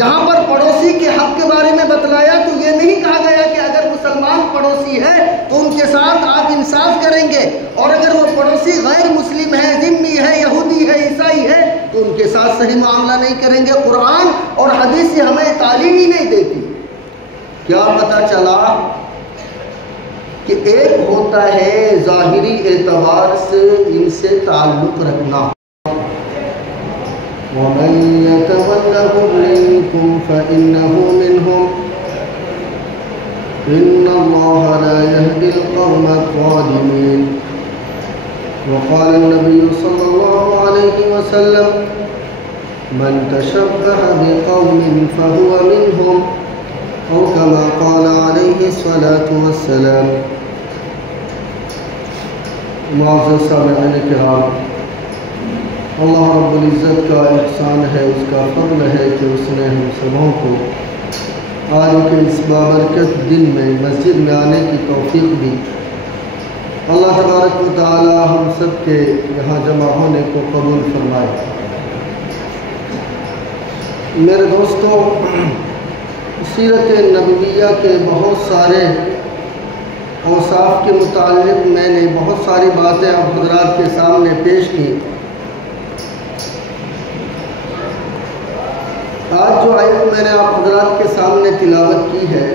جہاں پر پڑوسی کے حق کے بارے میں بتلایا تو یہ نہیں کہا گیا کہ اگر مسلمان پڑوسی ہے تو ان کے ساتھ آپ انصاف کریں گے، اور اگر وہ پڑوسی غیر مسلم ہے، ذمہ ہے، یہودی ہے، عیسائی ہے تو ان کے ساتھ صحیح معاملہ نہیں کریں گے۔ قرآن اور حدیث سے ہمیں تعلیم ہی نہیں دیتی۔ کیا پتہ چلا کہ ایک ہوتا ہے ظاہری اعتبار سے ان سے تعلق رکھنا، وَمَن يَتَوَلَّهُم مِّنكُمْ فَإِنَّهُ مِنْهُمْ إِنَّ اللَّهَ لَا يَهْدِي الْقَوْمَ الظَّالِمِينَ۔ وقال النبي صلى الله عليه وسلم من تشبه بقوم فهو منهم أو كما قال عليه الصلاة والسلام۔ معزز سامعین کرام، اللہ رب العزت کا احسان ہے، اس کا فضل ہے کہ اس نے ہم سبوں کو آج کے اس بابرکت دن میں مسجد میں آنے کی توفیق دی۔ اللہ تبارک و تعالی ہم سب کے یہاں جمع ہونے کو قبول فرمائے۔ میرے دوستوں، سیرت نبویہ کے بہت سارے اوصاف کے متعلق میں نے بہت ساری باتیں آپ حضرات کے سامنے پیش کی۔ آج جو آیت میں نے آپ حضرات کے سامنے تلاوت کی ہے،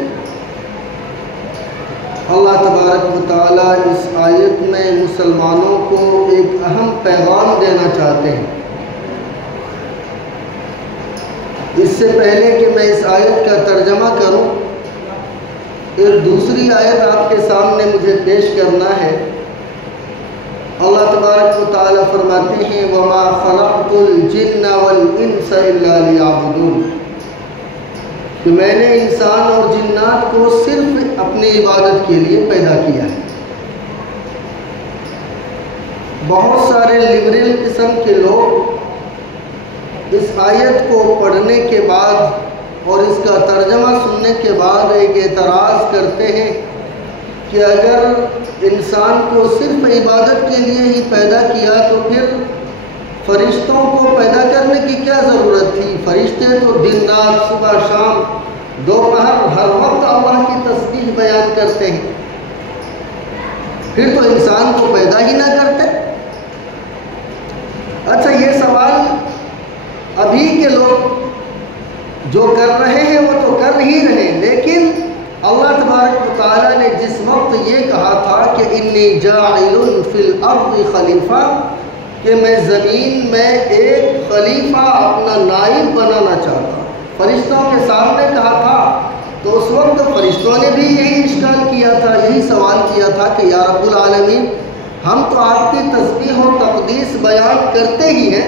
اللہ تبارک و تعالیٰ اس آیت میں مسلمانوں کو ایک اہم پیغام دینا چاہتے ہیں۔ اس سے پہلے کہ میں اس آیت کا ترجمہ کروں، ایک دوسری آیت آپ کے سامنے مجھے پیش کرنا ہے۔ اللہ تبارک و تعالیٰ فرماتے ہیں وَمَا خَلَقْتُ الْجِنَّ وَالْإِنسَ إِلَّا لِيَعْبُدُونَ، کہ میں نے انسان اور جنات کو صرف اپنی عبادت کے لیے پیدا کیا ہے۔ بہت سارے لبرل قسم کے لوگ اس آیت کو پڑھنے کے بعد اور اس کا ترجمہ سننے کے بعد ایک اعتراض کرتے ہیں کہ اگر انسان کو صرف عبادت کے لیے ہی پیدا کیا تو پھر فرشتوں کو پیدا کرنے کی کیا ضرورت تھی؟ فرشتے تو دن رات، صبح شام، دوپہر، ہر وقت اللہ کی تسبیح بیان کرتے ہیں، پھر تو انسان کو پیدا ہی نہ کرتے۔ اچھا، یہ سوال ابھی کے لوگ جو کر رہے ہیں وہ تو کر ہی رہے، لیکن اللہ تبارک و تعالیٰ نے جس وقت یہ کہا تھا کہ انی جاعل فی الارض خلیفہ، کہ میں زمین میں ایک خلیفہ اپنا نائب بنانا چاہتا ہوں، فرشتوں کے سامنے کہا تھا، تو اس وقت فرشتوں نے بھی یہی اشکال کیا تھا، یہی سوال کیا تھا کہ یا رب العالمین، ہم تو آپ کی تسبیح و تقدیس بیان کرتے ہی ہیں،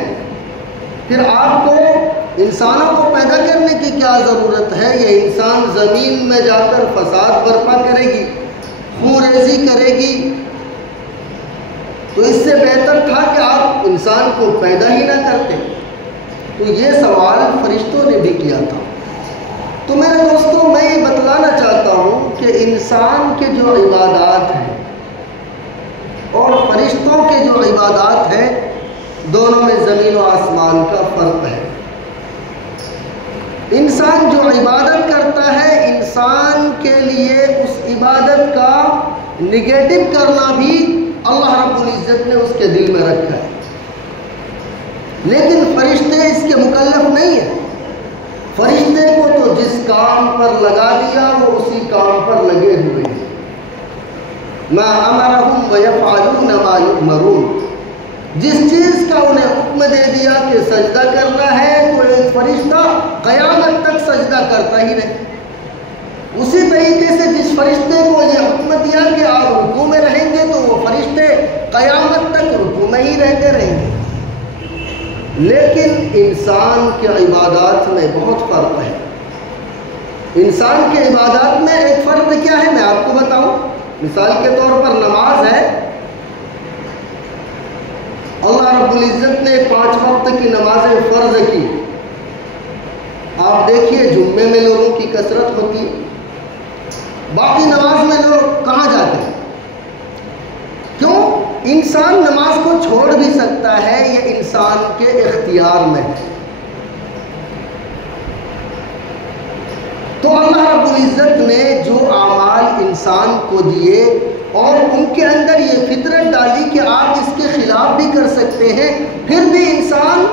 پھر آپ کو انسانوں کو پیدا کرنے کی کیا ضرورت ہے؟ یہ انسان زمین میں جا کر فساد برپا کرے گی، خون ریزی کرے گی، تو اس سے بہتر تھا کہ آپ انسان کو پیدا ہی نہ کرتے۔ تو یہ سوال فرشتوں نے بھی کیا تھا۔ تو میرے دوستوں، میں یہ بتلانا چاہتا ہوں کہ انسان کے جو عبادات ہیں اور فرشتوں کے جو عبادات ہیں، دونوں میں زمین و آسمان کا فرق ہے۔ انسان جو عبادت کرتا ہے، انسان کے لیے اس عبادت کا نگیٹو کرنا بھی اللہ رب العزت نے اس کے دل میں رکھا ہے، لیکن فرشتے اس کے مکلف نہیں ہیں۔ فرشتے کو تو جس کام پر لگا دیا وہ اسی کام پر لگے ہوئے ہیں۔ مَا أَمَرَهُمْ وَيَفْعَلُونَ مَا يُؤْمَرُونَ، جس چیز کا انہیں حکم دے دیا کہ سجدہ کرنا ہے تو ایک فرشتہ قیامت تک سجدہ کرتا ہی نہیں۔ اسی طریقے سے جس فرشتے کو یہ حکم دیا کہ آپ رکوع میں رہیں گے تو وہ فرشتے قیامت تک رکوع میں ہی رہتے رہیں گے۔ لیکن انسان کے عبادات میں بہت فرق ہے۔ انسان کے عبادات میں ایک فرق کیا ہے میں آپ کو بتاؤں۔ مثال کے طور پر نماز ہے، اللہ رب العزت نے 5 وقت کی نمازیں فرض کی۔ آپ دیکھیے جمعے میں لوگوں کی کثرت ہوتی ہے، باقی نماز میں لوگ کہاں جاتے ہیں؟ کیوں؟ انسان نماز کو چھوڑ بھی سکتا ہے، یہ انسان کے اختیار میں ہے۔ تو اللہ رب العزت نے جو اعمال انسان کو دیے اور ان کے اندر یہ فطرت ڈالی کہ آپ اس کے خلاف بھی کر سکتے ہیں، پھر بھی انسان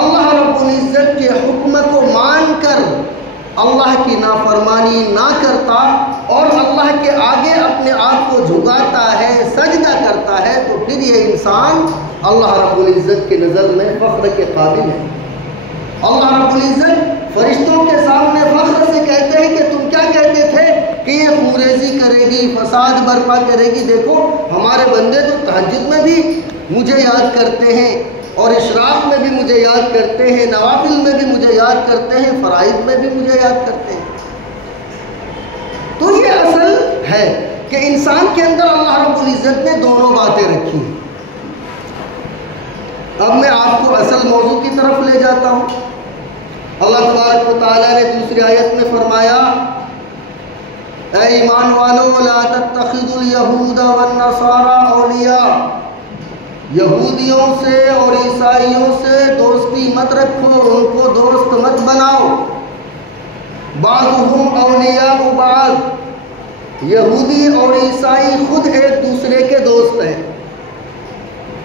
اللہ رب العزت کے حکم کو مان کر اللہ کی نافرمانی نہ کرتا اور اللہ کے آگے اپنے آپ کو جھکاتا ہے، سجدہ کرتا ہے، تو پھر یہ انسان اللہ رب العزت کی نظر میں فخر کے قابل ہے۔ اللہ رب العزت فرشتوں کے سامنے فخر سے کہتے ہیں کہ تم کیا کہتے تھے کہ یہ خونریزی کرے گی، فساد برپا کرے گی، دیکھو ہمارے بندے تو تہجد میں بھی مجھے یاد کرتے ہیں اور اشراق میں بھی مجھے یاد کرتے ہیں، نوافل میں بھی مجھے یاد کرتے ہیں، فرائض میں بھی مجھے یاد کرتے ہیں۔ تو یہ اصل ہے کہ انسان کے اندر اللہ رب العزت نے دونوں باتیں رکھی ہیں۔ اب میں آپ کو اصل موضوع کی طرف لے جاتا ہوں۔ اللہ تبارک و تعالیٰ نے دوسری آیت میں فرمایا، اے ایمان والو لا تتخذوا اليہود والنصارى اولیاء، یہودیوں سے اور عیسائیوں سے دوستی مت رکھو، ان کو دوست مت بناؤ۔ بعضهم اولیاء بعض، یہودی اور عیسائی خود ایک دوسرے کے دوست ہیں۔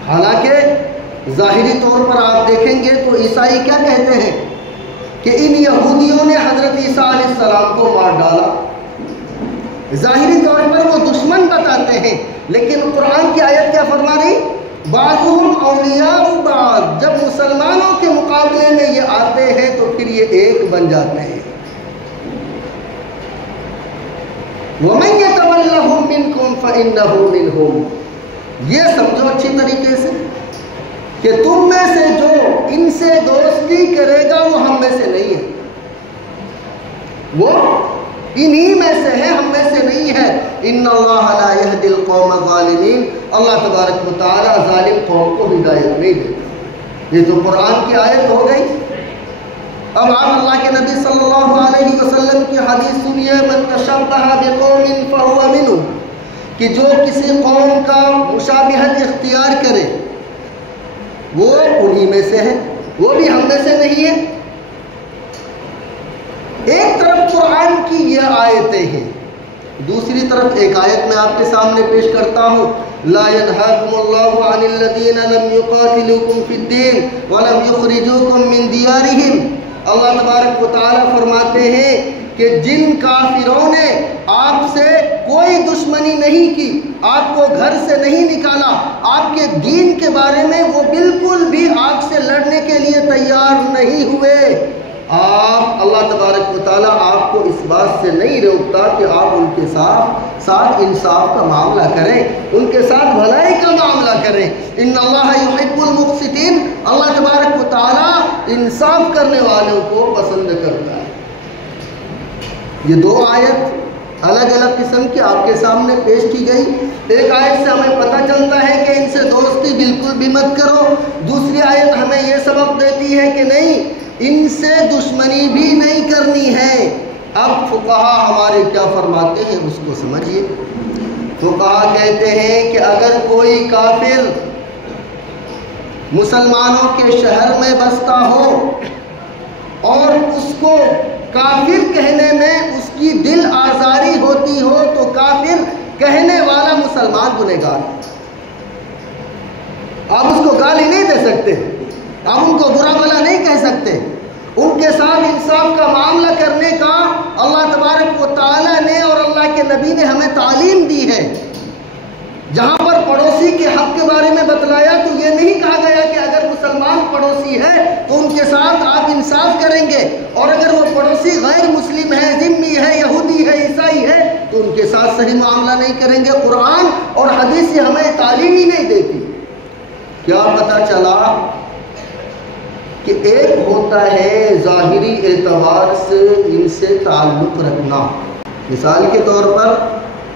حالانکہ ظاہری طور پر آپ دیکھیں گے تو عیسائی کیا کہتے ہیں کہ ان یہودیوں نے حضرت عیسیٰ علیہ السلام کو مار ڈالا، ظاہری طور پر وہ دشمن بتاتے ہیں، لیکن قرآن کی آیت کیا فرما رہی؟ بعضهم اولیاء بعض، جب مسلمانوں کے مقابلے میں یہ آتے ہیں تو پھر یہ ایک بن جاتے ہیں۔ وَمَن يَتَوَلَّهُم مِّنكُمْ فَإِنَّهُ مِنْهُمْ، یہ سمجھو اچھی طریقے سے کہ تم میں سے جو ان سے دوستی کرے گا وہ ہم میں سے نہیں ہے، وہ انہی میں سے ہے، ہم میں سے نہیں ہے۔ ان اللہ لا يهدي القوم الظالمین، اللہ تبارک و تعالی ظالم قوم کو ہدایت نہیں دیتا۔ یہ تو قرآن کی آیت ہو گئی۔ اب آپ اللہ کے نبی صلی اللہ علیہ وسلم کی حدیث سنیے، من تشبہ بقوم فہو منہم، کہ جو کسی قوم کا مشابہت اختیار کرے وہ انہی میں سے ہے، وہ بھی ہم میں سے نہیں ہے۔ ایک طرف قرآن کی یہ آیتیں ہیں، دوسری طرف ایک آیت میں آپ کے سامنے پیش کرتا ہوں، لا ينهاكم الله عن الذين لم يقاتلوكم في الدين ولم يخرجوكم من ديارهم۔ اللہ تبارک و تعالیٰ فرماتے ہیں کہ جن کافروں نے آپ سے کوئی دشمنی نہیں کی، آپ کو گھر سے نہیں نکالا، آپ کے دین کے بارے میں وہ بالکل بھی آپ سے لڑنے کے لیے تیار نہیں ہوئے، آپ اللہ تبارک و تعالیٰ آپ کو اس بات سے نہیں روکتا کہ آپ ان کے ساتھ انصاف کا معاملہ کریں، ان کے ساتھ بھلائی کا معاملہ کریں۔ ان اللہ یحب المقسطین، اللہ تبارک و تعالیٰ انصاف کرنے والوں کو پسند کرتا ہے۔ یہ دو آیت الگ الگ قسم کی آپ کے سامنے پیش کی گئی۔ ایک آیت سے ہمیں پتہ چلتا ہے کہ ان سے دوستی بالکل بھی مت کرو، دوسری آیت ہمیں یہ سبق دیتی ہے کہ نہیں، ان سے دشمنی بھی نہیں کرنی ہے۔ اب فقہا ہمارے کیا فرماتے ہیں اس کو سمجھیے۔ فقہا کہتے ہیں کہ اگر کوئی کافر مسلمانوں کے شہر میں بستا ہو اور اس کو کافر کہنے میں اس کی دل آزاری ہوتی ہو تو کافر کہنے والا مسلمان گنہگار ہے۔ آپ اس کو گالی نہیں دے سکتے، آپ ان کو برا بھلا نہیں کہہ سکتے، ان کے ساتھ انصاف کا معاملہ کرنے کا اللہ تبارک و تعالیٰ نے اور اللہ کے نبی نے ہمیں تعلیم دی ہے۔ جہاں پر پڑوسی کے حق کے بارے میں بتلایا تو یہ نہیں کہا گیا کہ اگر مسلمان پڑوسی ہے تو ان کے ساتھ آپ انصاف کریں گے، اور اگر وہ پڑوسی غیر مسلم ہے، ذمہ ہے، یہودی ہے، عیسائی ہے تو ان کے ساتھ صحیح معاملہ نہیں کریں گے۔ قرآن اور حدیث سے ہمیں تعلیم ہی نہیں دیتی۔ کیا پتہ چلا کہ ایک ہوتا ہے ظاہری اعتبار سے ان سے تعلق رکھنا۔ مثال کے طور پر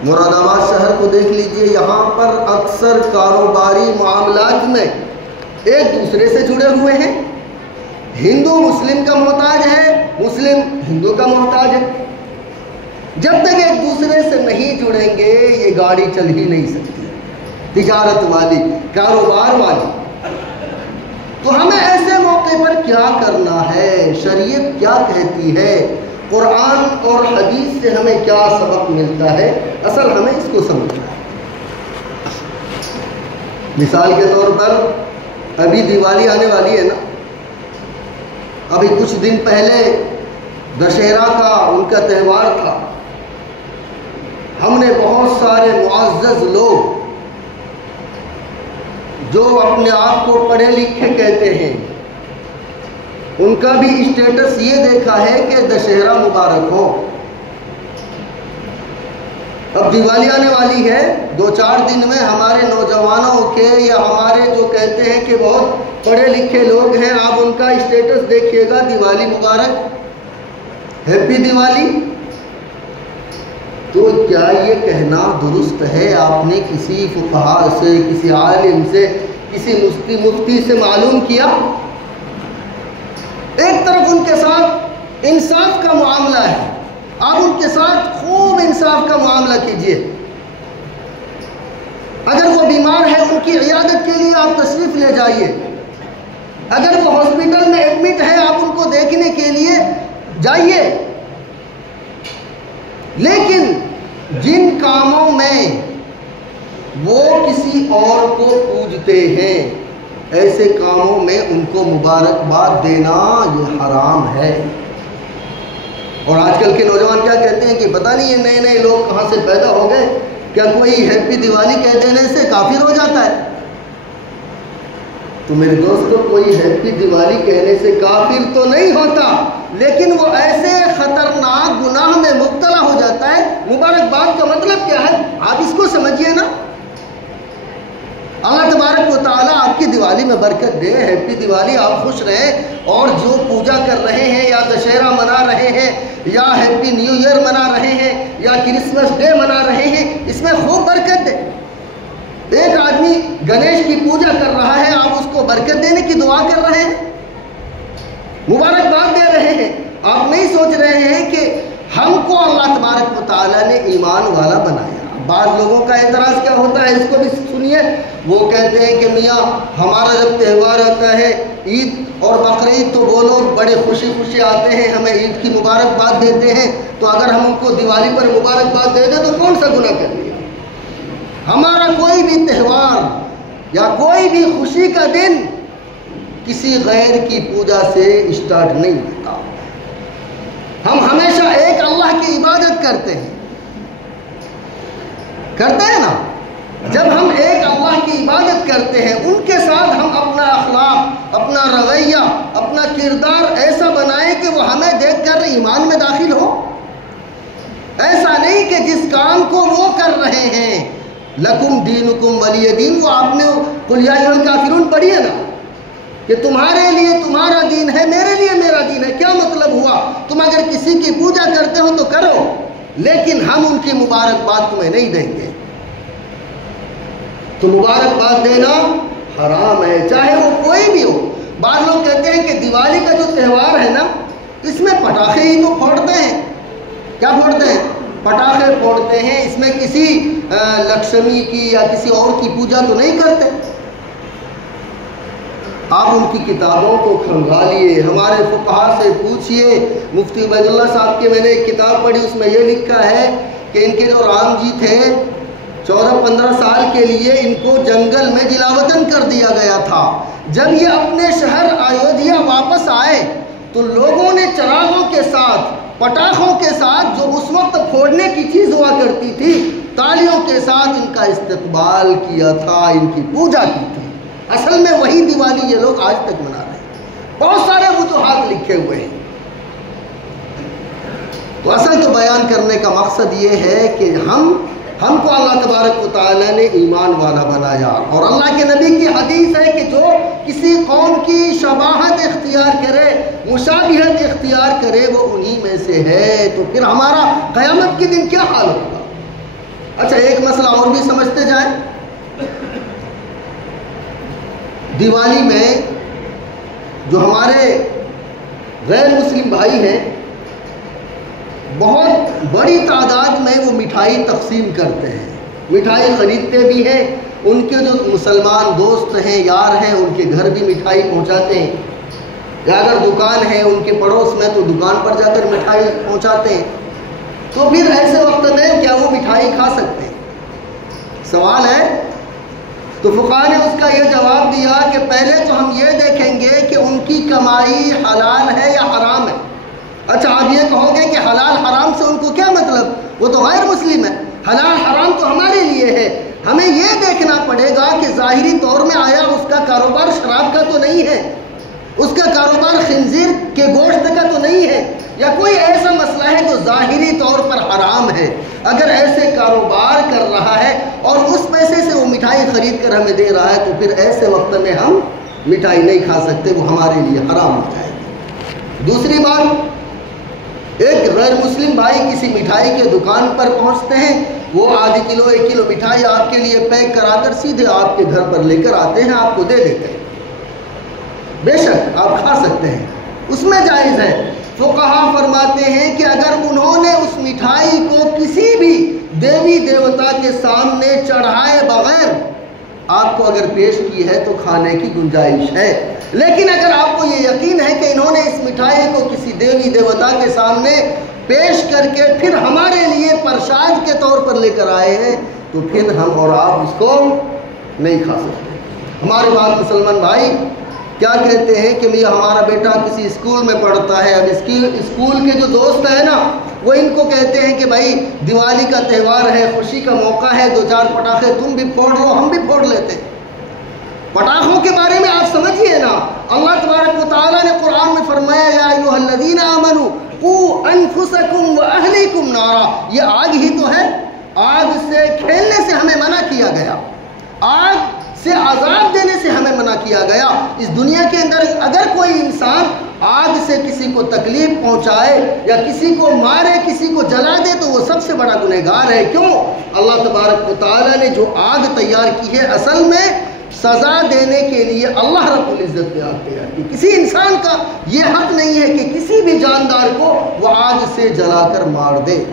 مراد آباد شہر کو دیکھ لیجئے، یہاں پر اکثر کاروباری معاملات میں ایک دوسرے سے جڑے ہوئے ہیں۔ ہندو مسلم کا محتاج ہے، مسلم ہندو کا محتاج ہے۔ جب تک ایک دوسرے سے نہیں جڑیں گے یہ گاڑی چل ہی نہیں سکتی، تجارت والی، کاروبار والی۔ تو ہمیں ایسے موقع پر کیا کرنا ہے، شریعت کیا کہتی ہے؟ قرآن اور حدیث سے ہمیں کیا سبق ملتا ہے، اصل ہمیں اس کو سمجھنا ہے۔ مثال کے طور پر ابھی دیوالی آنے والی ہے نا، ابھی کچھ دن پہلے دشہرا کا ان کا تہوار تھا۔ ہم نے بہت سارے معزز لوگ جو اپنے آپ کو پڑھے لکھے کہتے ہیں، ان کا بھی اسٹیٹس یہ دیکھا ہے کہ دشہرا مبارک ہو۔ اب دیوالی آنے والی ہے، 2-4 دن میں ہمارے نوجوانوں کے یا ہمارے جو کہتے ہیں کہ بہت پڑھے لکھے لوگ ہیں، آپ ان کا اسٹیٹس دیکھیے گا، دیوالی مبارک، ہیپی دیوالی۔ تو کیا یہ کہنا درست ہے؟ آپ نے کسی فقہا سے، کسی عالم سے، کسی مفتی سے معلوم کیا؟ ایک طرف ان کے ساتھ انصاف کا معاملہ ہے، آپ ان کے ساتھ خوب انصاف کا معاملہ کیجئے۔ اگر وہ بیمار ہے ان کی عیادت کے لیے آپ تشریف لے جائیے، اگر وہ ہاسپٹل میں ایڈمٹ ہے آپ ان کو دیکھنے کے لیے جائیے۔ لیکن جن کاموں میں وہ کسی اور کو پوجتے ہیں، ایسے کاموں میں ان کو مبارکباد دینا یہ حرام ہے۔ اور آج کل کے نوجوان کیا کہتے ہیں کہ پتہ نہیں یہ نئے نئے لوگ کہاں سے پیدا ہو گئے، کیا کوئی ہیپی دیوالی کہہ دینے سے کافر ہو جاتا ہے؟ تو میرے دوستو، کوئی ہیپی دیوالی کہنے سے کافر تو نہیں ہوتا، لیکن وہ ایسے خطرناک گناہ میں مبتلا ہو جاتا ہے۔ مبارکباد کا مطلب کیا ہے آپ اس کو سمجھیے نا۔ اللہ تبارک و تعالیٰ آپ کی دیوالی میں برکت دے، ہیپی دیوالی، آپ خوش رہیں، اور جو پوجا کر رہے ہیں یا دشہرا منا رہے ہیں یا ہیپی نیو ایئر منا رہے ہیں یا کرسمس ڈے منا رہے ہیں، اس میں خوب برکت دے۔ ایک آدمی گنیش کی پوجا کر رہا ہے، آپ اس کو برکت دینے کی دعا کر رہے ہیں، مبارکباد دے رہے ہیں۔ آپ نہیں سوچ رہے ہیں کہ ہم کو اللہ تبارک و تعالیٰ نے ایمان والا بنایا۔ بعض لوگوں کا اعتراض کیا ہوتا ہے، اس کو بھی سنیے۔ وہ کہتے ہیں کہ میاں ہمارا جب تہوار آتا ہے عید اور بقرعید، تو وہ لوگ بڑے خوشی خوشی آتے ہیں، ہمیں عید کی مبارکباد دیتے ہیں، تو اگر ہم ان کو دیوالی پر مبارکباد دے دیں تو کون سا گناہ کر لیا؟ ہمارا کوئی بھی تہوار یا کوئی بھی خوشی کا دن کسی غیر کی پوجا سے اسٹارٹ نہیں ہوتا۔ ہم ہمیشہ ایک اللہ کی عبادت کرتے ہیں نا۔ جب ہم ایک اللہ کی عبادت کرتے ہیں، ان کے ساتھ ہم اپنا اخلاق، اپنا رویہ، اپنا کردار ایسا بنائیں کہ وہ ہمیں دیکھ کر ایمان میں داخل ہو۔ ایسا نہیں کہ جس کام کو وہ کر رہے ہیں، لکم دینکم ولی دین، وہ آپ نے قل یا ایھا الکافرون پڑھی ہے نا، کہ تمہارے لیے تمہارا دین ہے، میرے لیے میرا دین ہے۔ کیا مطلب ہوا؟ تم اگر کسی کی پوجا کرتے ہو تو کرو، لیکن ہم ان کی مبارکباد تمہیں نہیں دیں گے۔ تو مبارکباد دینا حرام ہے، چاہے وہ کوئی بھی ہو۔ بعض لوگ کہتے ہیں کہ دیوالی کا جو تہوار ہے نا، اس میں پٹاخے ہی تو پھوڑتے ہیں۔ کیا پھوڑتے ہیں؟ پٹاخے پھوڑتے ہیں، اس میں کسی لکشمی کی یا کسی اور کی پوجا تو نہیں کرتے۔ آپ ان کی کتابوں کو کھنگالیے، ہمارے فقہا سے پوچھئے۔ مفتی عبید اللہ صاحب کی میں نے ایک کتاب پڑھی، اس میں یہ لکھا ہے کہ ان کے جو رام جی تھے، 14-15 سال کے لیے ان کو جنگل میں جلاوطن کر دیا گیا تھا۔ جب یہ اپنے شہر ایودھیا واپس آئے تو لوگوں نے چراغوں کے ساتھ، پٹاخوں کے ساتھ، جو اس وقت پھوڑنے کی چیز ہوا کرتی تھی، تالیوں کے ساتھ ان کا استقبال کیا تھا، ان کی پوجا کی تھی۔ اصل میں وہی دیوالی یہ لوگ آج تک منا رہے ہیں۔ بہت سارے وجوہات لکھے ہوئے ہیں۔ تو اصل تو بیان کرنے کا مقصد یہ ہے کہ ہم کو اللہ تبارک و تعالیٰ نے ایمان والا بنایا، اور اللہ کے نبی کی حدیث ہے کہ جو کسی قوم کی شباہت اختیار کرے، مشابہت اختیار کرے، وہ انہی میں سے ہے۔ تو پھر ہمارا قیامت کے دن کیا حال ہوگا؟ اچھا، ایک مسئلہ اور بھی سمجھتے جائیں۔ دیوالی میں جو ہمارے غیر مسلم بھائی ہیں، بہت بڑی تعداد میں وہ مٹھائی تقسیم کرتے ہیں، مٹھائی خریدتے بھی ہیں، ان کے جو مسلمان دوست ہیں، یار ہیں، ان کے گھر بھی مٹھائی پہنچاتے ہیں۔ یا اگر دکان ہے ان کے پڑوس میں تو دکان پر جا کر مٹھائی پہنچاتے ہیں، تو پھر ایسے وقت میں کیا وہ مٹھائی کھا سکتے ہیں؟ سوال ہے۔ تو فقہاء نے اس کا یہ جواب دیا کہ پہلے تو ہم یہ دیکھیں گے کہ ان کی کمائی حلال ہے یا حرام ہے۔ اچھا آپ یہ کہو گے کہ حلال حرام سے ان کو کیا مطلب، وہ تو غیر مسلم ہے، حلال حرام تو ہمارے لیے ہے۔ ہمیں یہ دیکھنا پڑے گا کہ ظاہری طور میں آیا اس کا کاروبار شراب کا تو نہیں ہے، اس کا کاروبار خنزیر کے گوشت کا تو نہیں ہے، یا کوئی ایسا مسئلہ ہے جو ظاہری طور پر حرام ہے۔ اگر ایسے کاروبار کر رہا ہے اور اس پیسے سے وہ مٹھائی خرید کر ہمیں دے رہا ہے، تو پھر ایسے وقت میں ہم مٹھائی نہیں کھا سکتے، وہ ہمارے لیے حرام ہو جائے گی۔ دوسری بات، ایک غیر مسلم بھائی کسی مٹھائی کے دکان پر پہنچتے ہیں، وہ آدھی کلو 1 کلو مٹھائی آپ کے لیے پیک کرا کر سیدھے آپ کے گھر پر لے کر آتے ہیں، آپ کو دے دیتے ہیں۔ بے شک آپ کھا سکتے ہیں، اس میں جائز ہے۔ فقہاء فرماتے ہیں کہ اگر انہوں نے اس مٹھائی کو کسی بھی دیوی دیوتا کے سامنے چڑھائے بغیر آپ کو اگر پیش کی ہے تو کھانے کی گنجائش ہے۔ لیکن اگر آپ کو یہ یقین ہے کہ انہوں نے اس مٹھائی کو کسی دیوی دیوتا کے سامنے پیش کر کے پھر ہمارے لیے پرساد کے طور پر لے کر آئے ہیں، تو پھر ہم اور آپ اس کو نہیں کھا سکتے۔ ہمارے بعض مسلمان بھائی کیا کہتے ہیں کہ ہمارا بیٹا کسی اسکول میں پڑھتا ہے، اب اسکول کے جو دوست ہیں نا، وہ ان کو کہتے ہیں کہ بھائی دیوالی کا تہوار ہے، خوشی کا موقع ہے، 2-4 پٹاخے تم بھی پھوڑ لو، ہم بھی پھوڑ لیتے ہیں۔ پٹاخوں کے بارے میں آپ سمجھیے نا، اللہ تبارک و تعالیٰ نے قرآن میں فرمایا یا ایھا الذین آمنوا قوا انفسکم واہلیکم نارا، یہ آگ ہی تو ہے، آگ سے کھیلنے سے ہمیں منع کیا گیا، آگ سے عذاب دینے سے ہمیں منع کیا گیا۔ اس دنیا کے اندر اگر کوئی انسان آگ سے کسی کو تکلیف پہنچائے یا کسی کو مارے، کسی کو جلا دے، تو وہ سب سے بڑا گنہگار ہے۔ کیوں؟ اللہ تبارک و تعالیٰ نے جو آگ تیار کی ہے، اصل میں سزا دینے کے لیے اللہ رب العزت نے آگ تیار کی۔ کسی انسان کا یہ حق نہیں ہے کہ کسی بھی جاندار کو وہ آگ سے جلا کر مار دے۔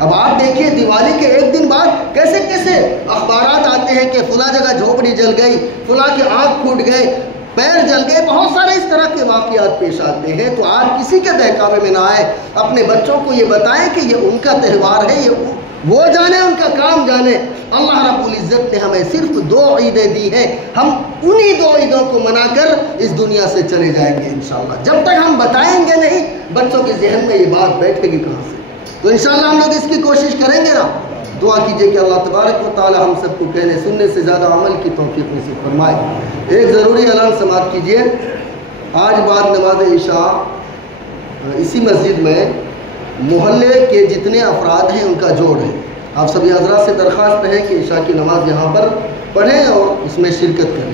اب آپ دیکھیے دیوالی کے 1 دن بعد کیسے کیسے اخبارات آتے ہیں کہ فلاں جگہ جھوپڑی جل گئی، فلاں کے آنکھ پھوٹ گئے، پیر جل گئے، بہت سارے اس طرح کے واقعات پیش آتے ہیں۔ تو آپ کسی کے بہکاوے میں نہ آئے، اپنے بچوں کو یہ بتائیں کہ یہ ان کا تہوار ہے، یہ وہ جانے، ان کا کام جانے۔ اللہ رب العزت نے ہمیں صرف 2 عیدیں دی ہیں، ہم انہی 2 عیدوں کو منا کر اس دنیا سے چلے جائیں گے انشاءاللہ۔ جب تک ہم بتائیں گے نہیں، بچوں کے ذہن میں یہ بات بیٹھے گی کہاں سے؟ تو انشاءاللہ ہم لوگ اس کی کوشش کریں گے نا۔ دعا کیجئے کہ اللہ تبارک و تعالی ہم سب کو کہنے سننے سے زیادہ عمل کی توفیق نصیب فرمائے۔ ایک ضروری اعلان سماعت کیجئے، آج بعد نماز عشاء اسی مسجد میں محلے کے جتنے افراد ہیں ان کا جوڑ ہے۔ آپ سبھی حضرات سے درخواست ہے کہ عشاء کی نماز یہاں پر پڑھیں اور اس میں شرکت کریں۔